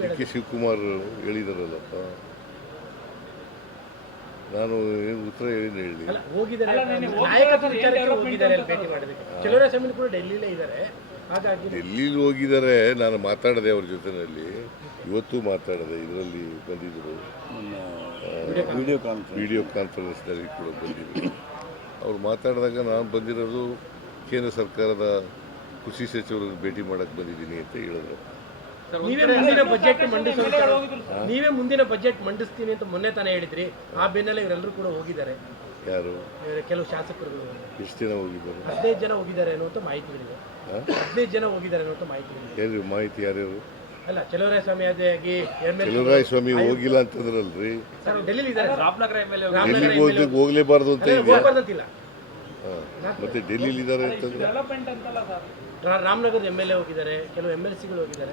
D K Shivakumar ಹೇಳಿದಾರಲ್ಲಪ್ಪ. ನಾನು ಏನು ಉತ್ತರ ಏನು ಹೇಳಿ. ಕೂಡ ಡೆಲ್ಲಿಲೇ ಇದ್ದಾರೆ. ಹಾಗಾಗಿ ಡೆಲ್ಲಿಲಿ ಹೋಗಿದ್ದಾರೆ ನಾನು ಮಾತಾಡಿದೆ ಅವ್ರ ಜೊತೆನಲ್ಲಿ. ಇವತ್ತು ಮಾತಾಡಿದೆ ಇದರಲ್ಲಿ ಬಂದಿದ್ದರು ವಿಡಿಯೋ ಕಾನ್ಫರೆನ್ಸ್ ವಿಡಿಯೋ ಕಾನ್ಫರೆನ್ಸ್ನಲ್ಲಿ ಕೂಡ ಬಂದಿದ್ದರು ಅವ್ರು ಮಾತಾಡಿದಾಗ ನಾನು ಬಂದಿರೋದು ಕೇಂದ್ರ ಸರ್ಕಾರದ ಕೃಷಿ ಸಚಿವರನ್ನು ಭೇಟಿ ಮಾಡಕ್ಕೆ ಬಂದಿದ್ದೀನಿ ಅಂತ ಹೇಳಿದ್ರು. ನೀವೇ ಮುಂದಿನ ಬಜೆಟ್ ಮಂಡಿಸೋ ನೀವೇ ಮುಂದಿನ ಬಜೆಟ್ ಮಂಡಿಸ್ತೀನಿ ಅಂತ ಮೊನ್ನೆ ತಾನೇ ಹೇಳಿದ್ರಿ. ಆ ಬೆನ್ನಲ್ಲೇ ಇವರೆಲ್ಲರೂ ಕೂಡ ಹೋಗಿದ್ದಾರೆ. ಯಾರು? ಕೆಲವು ಶಾಸಕರು ಎಷ್ಟು ಜನ ಹೋಗಿದ್ದಾರೆ. ಹದಿನೈದು ಜನ ಹೋಗಿದ್ದಾರೆ ಅನ್ನುವಂಥ ಮಾಹಿತಿ ಇದೆ ಹದಿನೈದು ಜನ ಹೋಗಿದ್ದಾರೆ ಅನ್ನುವಂಥ ಮಾಹಿತಿಗಳಿದೆ ಯಾರು ಮಾಹಿತಿ ಯಾರ್ಯಾರು? ಅಲ್ಲ ಚಲೋರಾಯ ಸ್ವಾಮಿ ಆಗಿ ಎಂ ಎಲ್ ಕೆಲವರಾಯ ಸ್ವಾಮಿ ಹೋಗಿಲ್ಲ ಅಂತಂದ್ರಲ್ರಿ? ಡೆಲ್ಲಿಗೆ ಹೋಗಿ ಹೋಗ್ಲೇಬಾರ್ದು ಅಂತ ಇದೆ ಮತ್ತೆ ಡೆಲ್ಲಿಲಿ ಇದ್ದಾರೆ ಅಂತಂದ್ರೆ ಡೆವಲಪ್ಮೆಂಟ್ ಅಂತಲ್ಲ ಸರ್ ರಾ- ರಾಮನಗರದ ಎಂ ಎಲ್ ಎ ಹೋಗಿದ್ದಾರೆ. ಕೆಲವು ಎಂ ಎಲ್ ಸಿಗಳು ಹೋಗಿದ್ದಾರೆ.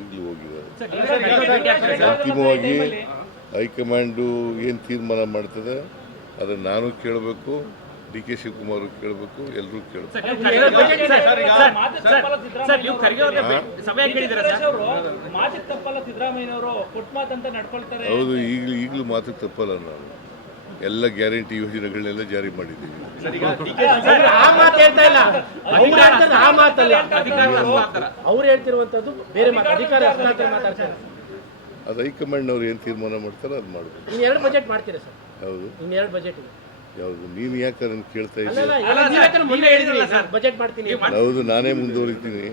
ಈಗಲೂ ಹೋಗಿದ್ದಾರೆ ಅಂತಿಮವಾಗಿ ಹೈಕಮಾಂಡು ಏನು ತೀರ್ಮಾನ ಮಾಡ್ತದೆ ಅದನ್ನು ನಾನು ಕೇಳಬೇಕು ಡಿ ಕೆ ಶಿವಕುಮಾರ್ ಕೇಳಬೇಕು ಎಲ್ಲರೂ ಕೇಳಬೇಕು. ಹೌದು ಈಗಲೂ ಈಗಲೂ ಮಾತು ತಪ್ಪಲ್ಲ ನಾನು. ಎಲ್ಲ ಗ್ಯಾರಂಟಿ ಯೋಜನೆಗಳನ್ನೆಲ್ಲ ಜಾರಿ ಮಾಡಿದ್ದೀವಿ. ಅದು ಆ ಮಾತು ಹೇಳ್ತಾ ಇಲ್ಲ. ಅವ್ರು ಹೇಳ್ತದ್ದು ಆ ಮಾತಲ್ಲ ಅಧಿಕಾರ ಹಸ್ತಾಂತರ. ಅವ್ರು ಹೇಳ್ತಿರುವಂತದ್ದು ಬೇರೆ ಮಾತು. ಅಧಿಕಾರ ಹಸ್ತಾಂತರ ಮಾತಾಡ್ತಾರೆ? ಅದು ಹೈಕಮಾಂಡ್ನವ್ರು ಏನು ತೀರ್ಮಾನ ಮಾಡ್ತಾರೋ ಅದು ಮಾಡಬೇಕು ಎರಡು ಬಜೆಟ್ ಮಾಡ್ತೀರಾ ಸರ್? ಹೌದು. ಬಜೆಟ್ ಯಾವುದು? ನೀನು ಯಾಕೆ ಅದನ್ನು ಕೇಳ್ತಾ ಇದ್ದೀನಿ ಇದ್ದೀಯ? ಅಲ್ಲ ಈಗ ನೀವ್ ಯಾಕಂದ್ರೆ ಮೊನ್ನೆ ಹೇಳಿದ್ರಿ ಬಜೆಟ್ ಮಾಡ್ತೀನಿ ಹೌದು ನಾನೇ ಮುಂದುವರಿತೀನಿ.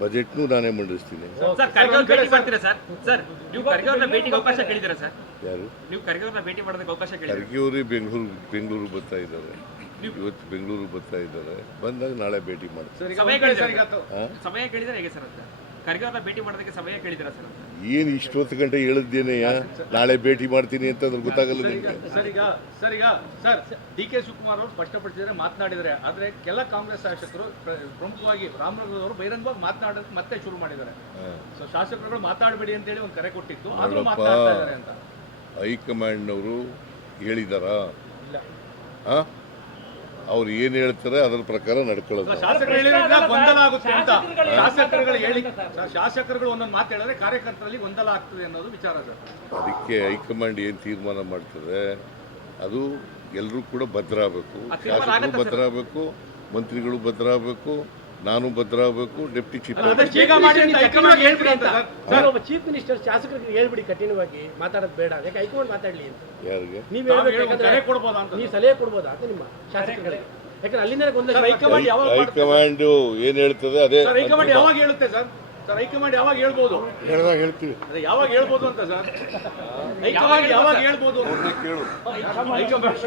ಬಜೆಟ್ನು ನಾನೇ ಮಂಡಿಸ್ತೀನಿ. ಸರ್ ಖರ್ಗೆ ಅವ್ರನ್ನ ಭೇಟಿ ಮಾಡ್ತೀರಾ ಸರ್? ಸರ್ ನೀವು ಖರ್ಗೆ ಅವ್ರನ್ನ ಭೇಟಿಗೆ ಅವಕಾಶ ಕೇಳಿದ್ದೀರಾ ಸರ್? ಯಾರು? ನೀವು ಖರ್ಗೆ ಅವ್ರನ್ನ ಭೇಟಿ ಮಾಡೋದಕ್ಕೆ ಅವಕಾಶ ಕೇಳಿದ್ದೀರಾ? ಖರ್ಗೆಯವರೇ ಬೆಂಗಳೂರು ಬೆಂಗಳೂರು ಬರ್ತಾ ಇದ್ದಾರೆ. ಇವತ್ತು ಬೆಂಗಳೂರು ಬರ್ತಾ ಇದ್ದಾರೆ. ಬಂದಾಗ ನಾಳೆ ಭೇಟಿ ಮಾಡ್ತಾರೆ ಖರ್ಗೆ ಅವ್ರನ್ನ ಭೇಟಿ ಮಾಡೋದಕ್ಕೆ ಸಮಯ ಕೇಳಿದ್ದೀರಾ ಸರ್? ಏನು ಇಷ್ಟೊತ್ತು ಗಂಟೆ ಹೇಳಿದ್ದೇನೆಯ ನಾಳೆ ಭೇಟಿ ಮಾಡ್ತೀನಿ ಅಂತ ಅದ್ರ ಗೊತ್ತಾಗಲ್ಲ ನಿಮಗೆ. ಸರ್ ಈಗ ಸರ್ ಈಗ ಸರ್ ಡಿ ಕೆ ಶಿವಕುಮಾರ್ ಅವರು ಸ್ಪಷ್ಟಪಡಿಸಿದರೆ ಮಾತನಾಡಿದರೆ ಆದ್ರೆ ಕೆಲ ಕಾಂಗ್ರೆಸ್ ಶಾಸಕರು ಪ್ರ- ಪ್ರಮುಖವಾಗಿ ರಾಮನಗರದವರು ಬಹಿರಂಗವಾಗಿ ಮಾತನಾಡೋದಕ್ಕೆ ಮತ್ತೆ ಶುರು ಮಾಡಿದ್ದಾರೆ. ಸೊ ಶಾಸಕರುಗಳು ಮಾತಾಡಬೇಡಿ ಅಂತೇಳಿ ಒಂದು ಕರೆ ಕೊಟ್ಟಿತ್ತು. ಆದರೂ ನೋಡಪ್ಪ. ಮಾತನಾಡ್ತಾ ಇದ್ದಾರೆ ಅಂತ. ಹೈಕಮಾಂಡ್ನವರು ಇಲ್ಲ. ಹಾಂ ಅವ್ರು ಏನು ಹೇಳ್ತಾರೆ ಅದರ ಪ್ರಕಾರ ನಡ್ಕೊಳ್ಳೋದು ಗೊಂದಲ ಆಗುತ್ತೆ ಅಂತ. ಶಾಸಕರುಗಳು ಹೇಳಿ ಶಾಸಕರುಗಳು ಒಂದೊಂದು ಮಾತು ಹೇಳಿದ್ರೆ ಕಾರ್ಯಕರ್ತರಲ್ಲಿ ಗೊಂದಲ ಆಗ್ತದೆ ಅನ್ನೋದು ವಿಚಾರ ಸರ್. ಅದಕ್ಕೆ ಹೈಕಮಾಂಡ್ ಏನು ತೀರ್ಮಾನ ಮಾಡ್ತದೆ ಅದು ಎಲ್ಲರೂ ಕೂಡ ಭದ್ರ ಆಗಬೇಕು ಶಾಸಕರು ಭದ್ರ ಆಗಬೇಕು ಮಂತ್ರಿಗಳು ಭದ್ರ ಭದ್ರಾಗಬೇಕು ನಾನು ಭದ್ರಾಗಬೇಕು ಡೆಪ್ಟಿ ಚೀಫ್ ಚೀಫ್ ಮಿನಿಸ್ಟರ್ ಶಾಸಕರಿಗೆ ಹೇಳ್ಬಿಡಿ ಕಠಿಣವಾಗಿ ಮಾತಾಡೋದು ಬೇಡ. ಯಾಕೆ ಹೈಕಮಾಂಡ್ ಮಾತಾಡ್ಲಿ ಅಂತ. ಯಾರಿಗೆ? ನೀವು ನೀವು ಸಲಹೆ ಕೊಡ್ಬೋದಾ ಅಂತ ನಿಮ್ಮ ಶಾಸಕರಿಗೆ. ಯಾಕಂದ್ರೆ ಅಲ್ಲಿಂದ ಸರ್, ಹೈಕಮಾಂಡ್ ಯಾವಾಗ? ಹೈಕಮಾಂಡ್ ಏನು ಹೇಳ್ತದೆ ಅದೇ ಸರ್ ಹೈಕಮಾಂಡ್ ಯಾವಾಗ ಹೇಳುತ್ತೆ ಸರ್? ಸರ್ ಹೈಕಮಾಂಡ್ ಯಾವಾಗ ಹೇಳ್ಬೋದು? ಹೇಳಿದಾಗ ಹೇಳ್ತೀವಿ. ಅದೇ ಯಾವಾಗ ಹೇಳ್ಬೋದು ಅಂತ ಸರ್? ಹೈಕಮಾಂಡ್ ಯಾವಾಗ ಹೇಳ್ಬೋದು? ಕೇಳು. ಹೈಕಮಾಂಡ್